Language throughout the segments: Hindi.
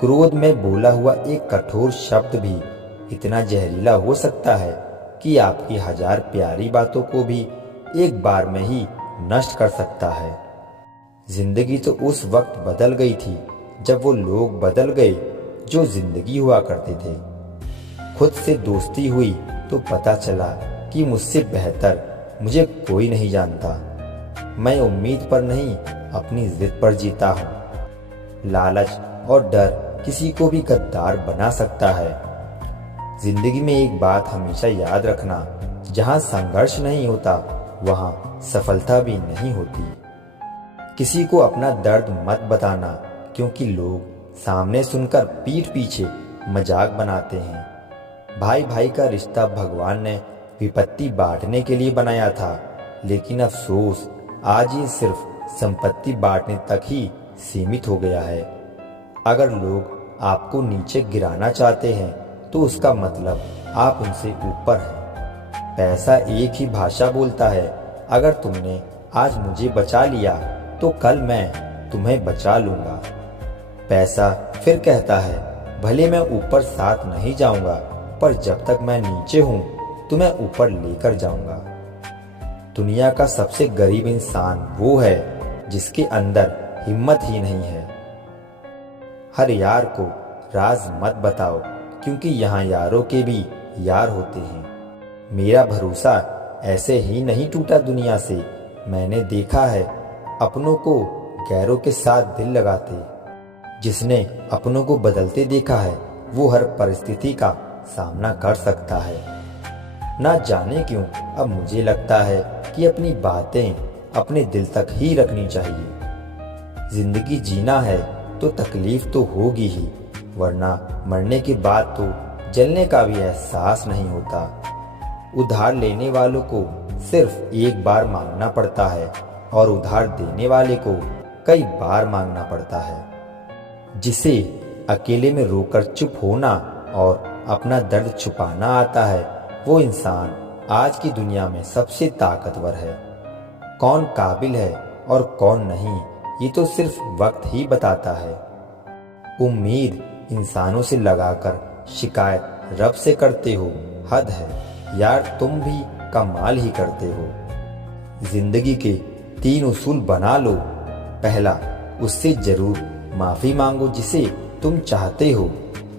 क्रोध में बोला हुआ एक कठोर शब्द भी इतना जहरीला हो सकता है कि आपकी 1000 प्यारी बातों को भी एक बार में ही नष्ट कर सकता है। जिंदगी तो उस वक्त बदल गई थी जब वो लोग बदल गए जो जिंदगी हुआ करते थे। खुद से दोस्ती हुई तो पता चला कि मुझसे बेहतर मुझे कोई नहीं जानता। मैं उम्मीद पर नहीं, अपनी जिद पर जीता हूँ। लालच और डर किसी को भी गद्दार बना सकता है। जिंदगी में एक बात हमेशा याद रखना, जहाँ संघर्ष नहीं होता वहाँ सफलता भी नहीं होती। किसी को अपना दर्द मत बताना, क्योंकि लोग सामने सुनकर पीठ पीछे मजाक बनाते हैं। भाई भाई का रिश्ता भगवान ने विपत्ति बांटने के लिए बनाया था, लेकिन अफसोस आज ये सिर्फ संपत्ति बांटने तक ही सीमित हो गया है। अगर लोग आपको नीचे गिराना चाहते हैं तो उसका मतलब आप उनसे ऊपर हैं। पैसा एक ही भाषा बोलता है। अगर तुमने आज मुझे बचा लिया तो कल मैं तुम्हें बचा लूंगा। पैसा फिर कहता है, भले मैं ऊपर साथ नहीं जाऊंगा, पर जब तक मैं नीचे हूं तुम्हें ऊपर लेकर जाऊंगा। दुनिया का सबसे गरीब इंसान वो है जिसके अंदर हिम्मत ही नहीं है। हर यार को राज मत बताओ, क्योंकि यहाँ यारों के भी यार होते हैं। मेरा भरोसा ऐसे ही नहीं टूटा दुनिया से। मैंने देखा है अपनों को गैरों के साथ दिल लगाते। जिसने अपनों को बदलते देखा है वो हर परिस्थिति का सामना कर सकता है। ना जाने क्यों अब मुझे लगता है कि अपनी बातें अपने दिल तक ही रखनी चाहिए। जिंदगी जीना है तो तकलीफ तो होगी ही, वरना मरने के बाद तो जलने का भी एहसास नहीं होता। उधार लेने वालों को सिर्फ एक बार मांगना पड़ता है और उधार देने वाले को कई बार मांगना पड़ता है। जिसे अकेले में रोकर चुप होना और अपना दर्द छुपाना आता है, वो इंसान आज की दुनिया में सबसे ताकतवर है। कौन काबिल है और कौन नहीं, ये तो सिर्फ वक्त ही बताता है। उम्मीद इंसानों से लगाकर शिकायत रब से करते हो, हद है यार, तुम भी कमाल ही करते हो। जिंदगी के 3 उसूल बना लो। पहला, उससे जरूर माफी मांगो जिसे तुम चाहते हो।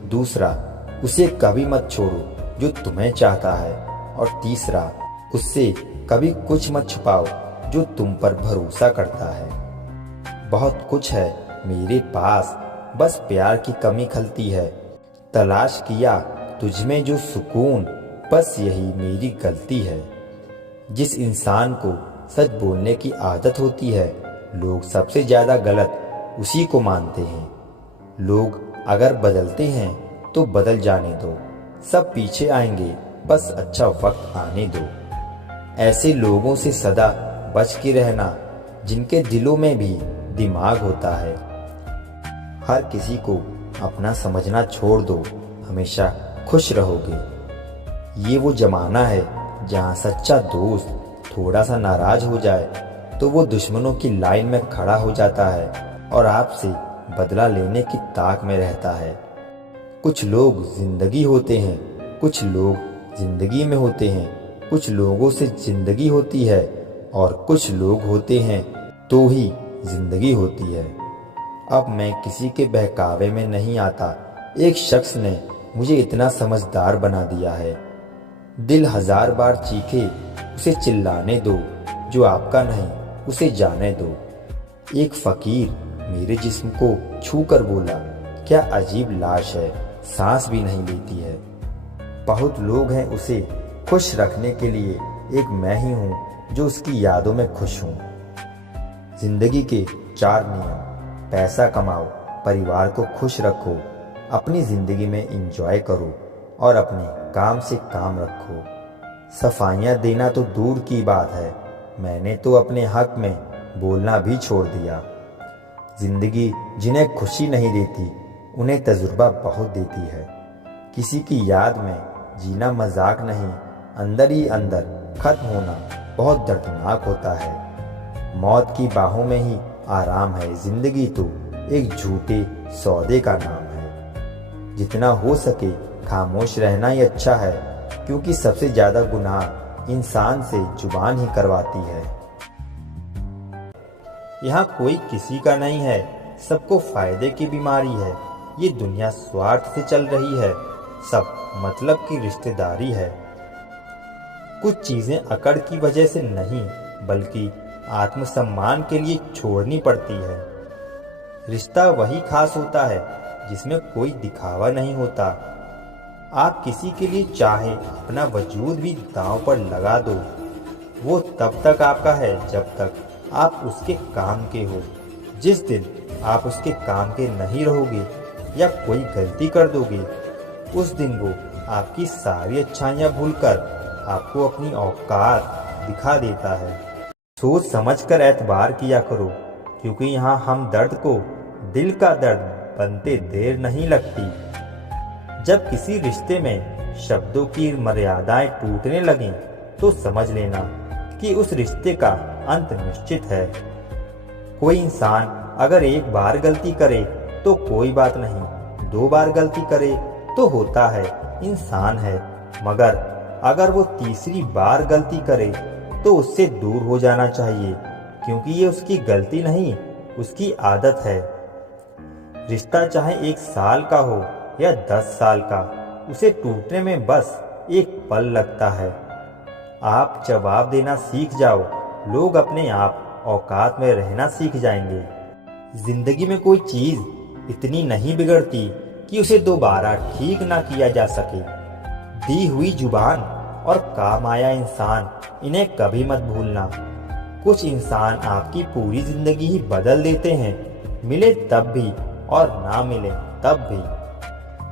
दूसरा, उसे कभी मत छोड़ो जो तुम्हें चाहता है। और तीसरा, उससे कभी कुछ मत छुपाओ जो तुम पर भरोसा करता है। बहुत कुछ है मेरे पास, बस प्यार की कमी खलती है। तलाश किया तुझमें जो सुकून, बस यही मेरी गलती है। जिस इंसान को सच बोलने की आदत होती है, लोग सबसे ज्यादा गलत उसी को मानते हैं। लोग अगर बदलते हैं तो बदल जाने दो, सब पीछे आएंगे, बस अच्छा वक्त आने दो। ऐसे लोगों से सदा बच के रहना जिनके दिलों में भी दिमाग होता है। हर किसी को अपना समझना छोड़ दो, हमेशा खुश रहोगे। ये वो जमाना है जहाँ सच्चा दोस्त थोड़ा सा नाराज हो जाए तो वो दुश्मनों की लाइन में खड़ा हो जाता है और आपसे बदला लेने की ताक में रहता है। कुछ लोग जिंदगी होते हैं, कुछ लोग जिंदगी में होते हैं। कुछ लोगों से जिंदगी होती है और कुछ लोग होते हैं तो ही जिंदगी होती है। अब मैं किसी के बहकावे में नहीं आता। एक शख्स ने मुझे इतना समझदार बना दिया है। दिल 1000 बार चीखे, उसे चिल्लाने दो। जो आपका नहीं उसे जाने दो। एक फकीर मेरे जिस्म को छू कर बोला, क्या अजीब लाश है, सांस भी नहीं लेती है। बहुत लोग हैं उसे खुश रखने के लिए, एक मैं ही हूँ जो उसकी यादों में खुश हूँ। जिंदगी के 4 नियम: पैसा कमाओ, परिवार को खुश रखो, अपनी जिंदगी में एंजॉय करो और अपने काम से काम रखो। सफाइयाँ देना तो दूर की बात है, मैंने तो अपने हक में बोलना भी छोड़ दिया। जिंदगी जिन्हें खुशी नहीं देती उन्हें तजुर्बा बहुत देती है। किसी की याद में जीना मजाक नहीं, अंदर ही अंदर खत्म होना बहुत दर्दनाक होता है। मौत की बाहों में ही आराम है, जिंदगी तो एक झूठे सौदे का नाम है। जितना हो सके खामोश रहना ही अच्छा है, क्योंकि सबसे ज्यादा गुनाह इंसान से जुबान ही करवाती है। यहाँ कोई किसी का नहीं है, सबको फायदे की बीमारी है। ये दुनिया स्वार्थ से चल रही है, सब मतलब की रिश्तेदारी है। कुछ चीजें अकड़ की वजह से नहीं, बल्कि आत्मसम्मान के लिए छोड़नी पड़ती है। रिश्ता वही खास होता है जिसमें कोई दिखावा नहीं होता। आप किसी के लिए चाहे अपना वजूद भी दांव पर लगा दो, वो तब तक आपका है जब तक आप उसके काम के हो। जिस दिन आप उसके काम के नहीं रहोगे या कोई गलती कर दोगे, उस दिन वो आपकी सारी अच्छाइयाँ भूलकर आपको अपनी औकात दिखा देता है। सोच समझकर एतबार किया करो, क्योंकि यहाँ हम दर्द को दिल का दर्द बनते देर नहीं लगती। जब किसी रिश्ते में शब्दों की मर्यादाएं टूटने लगें, तो समझ लेना कि उस रिश्ते का अंत निश्चित है। कोई इंसान अगर एक बार गलती करे तो कोई बात नहीं, 2 बार गलती करे तो होता है, इंसान है। मगर अगर वो तीसरी बार गलती करे तो उससे दूर हो जाना चाहिए, क्योंकि ये उसकी गलती नहीं, उसकी आदत है। रिश्ता चाहे 1 साल का हो या 10 साल का, उसे टूटने में बस एक पल लगता है। आप जवाब देना सीख जाओ, लोग अपने आप औकात में रहना सीख जाएंगे। जिंदगी में कोई चीज इतनी नहीं बिगड़ती कि उसे दोबारा ठीक ना किया जा सके। दी हुई जुबान और काम आया इंसान, इन्हें कभी मत भूलना। कुछ इंसान आपकी पूरी जिंदगी ही बदल देते हैं, मिले तब भी और ना मिले तब भी।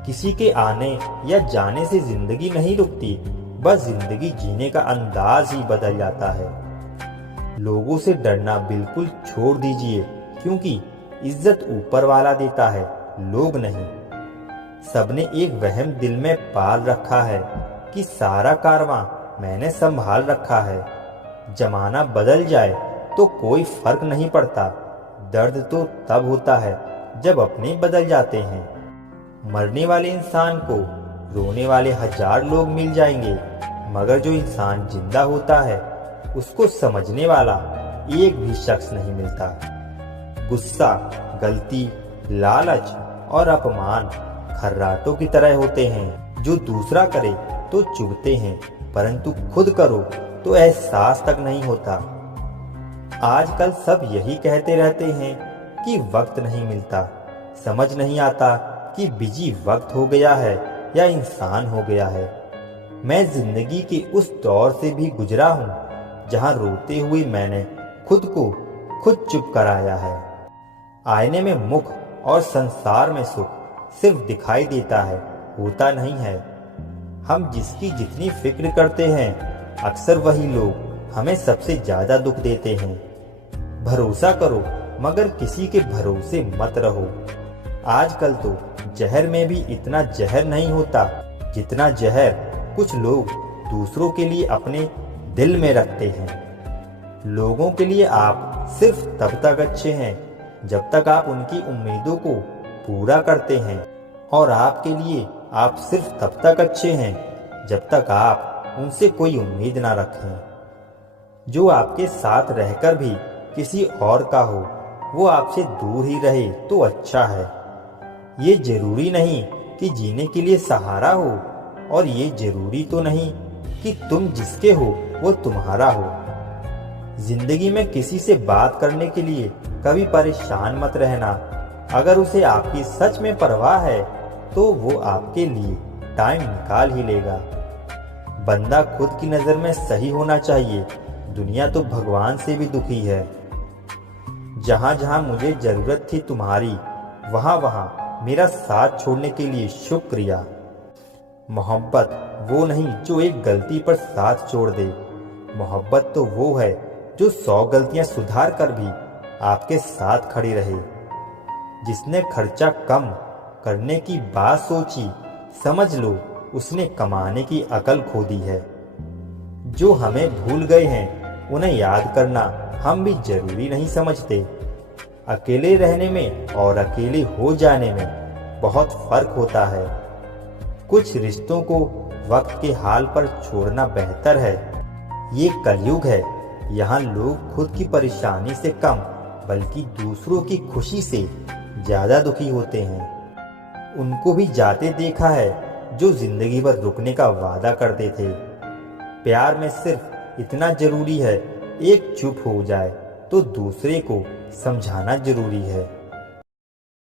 किसी के आने या जाने से जिंदगी नहीं रुकती, बस जिंदगी जीने का अंदाज ही बदल जाता है। लोगों से डरना बिल्कुल छोड़ दीजिए, क्योंकि इज्जत ऊपर वाला देता है, लोग नहीं। सबने एक वहम दिल में पाल रखा है कि सारा कारवां मैंने संभाल रखा है। जमाना बदल जाए तो कोई फर्क नहीं पड़ता, दर्द तो तब होता है जब अपने बदल जाते हैं। मरने वाले इंसान को रोने वाले 1000 लोग मिल जाएंगे, मगर जो इंसान जिंदा होता है उसको समझने वाला एक भी शख्स नहीं मिलता। गुस्सा, गलती, लालच और अपमान खर्राटों की तरह होते हैं, जो दूसरा करे तो चुभते हैं, परंतु खुद करो तो एहसास तक नहीं होता। आजकल सब यही कहते रहते हैं कि वक्त नहीं मिलता। समझ नहीं आता कि बिजी वक्त हो गया है या इंसान हो गया है। मैं जिंदगी के उस दौर से भी गुजरा हूँ जहाँ रोते हुए मैंने खुद को खुद चुप कराया है। आईने में मुख और संसार में सुख सिर्फ दिखाई देता है, होता नहीं है। हम जिसकी जितनी फिक्र करते हैं, अक्सर वही लोग हमें सबसे ज्यादा दुख देते हैं। भरोसा करो, मगर किसी के भरोसे मत रहो। आजकल तो जहर में भी इतना जहर नहीं होता जितना जहर कुछ लोग दूसरों के लिए अपने दिल में रखते हैं। लोगों के लिए आप सिर्फ तब तक अच्छे हैं जब तक आप उनकी उम्मीदों को पूरा करते हैं, और आपके लिए आप सिर्फ तब तक अच्छे हैं जब तक आप उनसे कोई उम्मीद ना रखें। जो आपके साथ रहकर भी किसी और का हो, वो आपसे दूर ही रहे तो अच्छा है। ये जरूरी नहीं कि जीने के लिए सहारा हो, और ये जरूरी तो नहीं कि तुम जिसके हो वो तुम्हारा हो। जिंदगी में किसी से बात करने के लिए कभी परेशान मत रहना। अगर उसे आपकी सच में परवाह है तो वो आपके लिए टाइम निकाल ही लेगा। बंदा खुद की नजर में सही होना चाहिए, दुनिया तो भगवान से भी दुखी है। जहां जहां मुझे जरूरत थी तुम्हारी, वहां वहां मेरा साथ छोड़ने के लिए शुक्रिया। मोहब्बत वो नहीं जो एक गलती पर साथ छोड़ दे। मोहब्बत तो वो है जो 100 गलतियां सुधार कर भी आपके साथ खड़ी रहे। जिसने खर्चा कम करने की बात सोची, समझ लो उसने कमाने की अकल खो दी है। जो हमें भूल गए हैं उन्हें याद करना हम भी जरूरी नहीं समझते। अकेले रहने में और अकेले हो जाने में बहुत फर्क होता है। कुछ रिश्तों को वक्त के हाल पर छोड़ना बेहतर है। ये कलयुग है, यहाँ लोग खुद की परेशानी से कम बल्कि दूसरों की खुशी से ज्यादा दुखी होते हैं। उनको भी जाते देखा है जो जिंदगी भर रुकने का वादा करते थे। प्यार में सिर्फ इतना जरूरी है, एक चुप हो जाए तो दूसरे को समझाना जरूरी है।